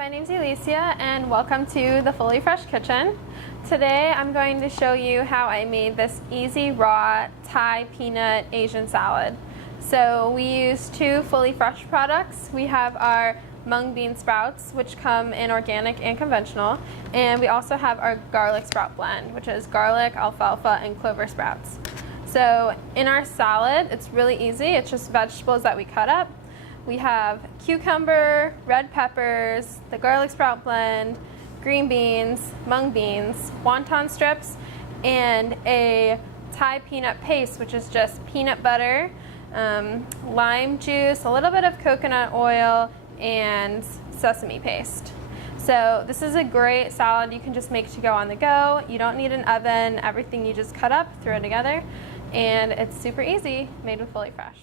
my name's Alicia and welcome to the Fullei Fresh kitchen. Today I'm going to show you how I made this easy raw Thai peanut Asian salad. So we use two Fullei Fresh products. We have our mung bean sprouts, which come in organic and conventional, and we also have our garlic sprout blend, which is garlic, alfalfa, and clover sprouts. So in our salad, it's really easy. It's just vegetables that we cut up. We have cucumber, red peppers, the garlic sprout blend, green beans, mung beans, wonton strips, and a Thai peanut paste, which is just peanut butter, lime juice, a little bit of coconut oil, and sesame paste. So this is a great salad you can just make to go on the go. You don't need an oven. Everything you just cut up, throw it together, and it's super easy, made with Fullei Fresh.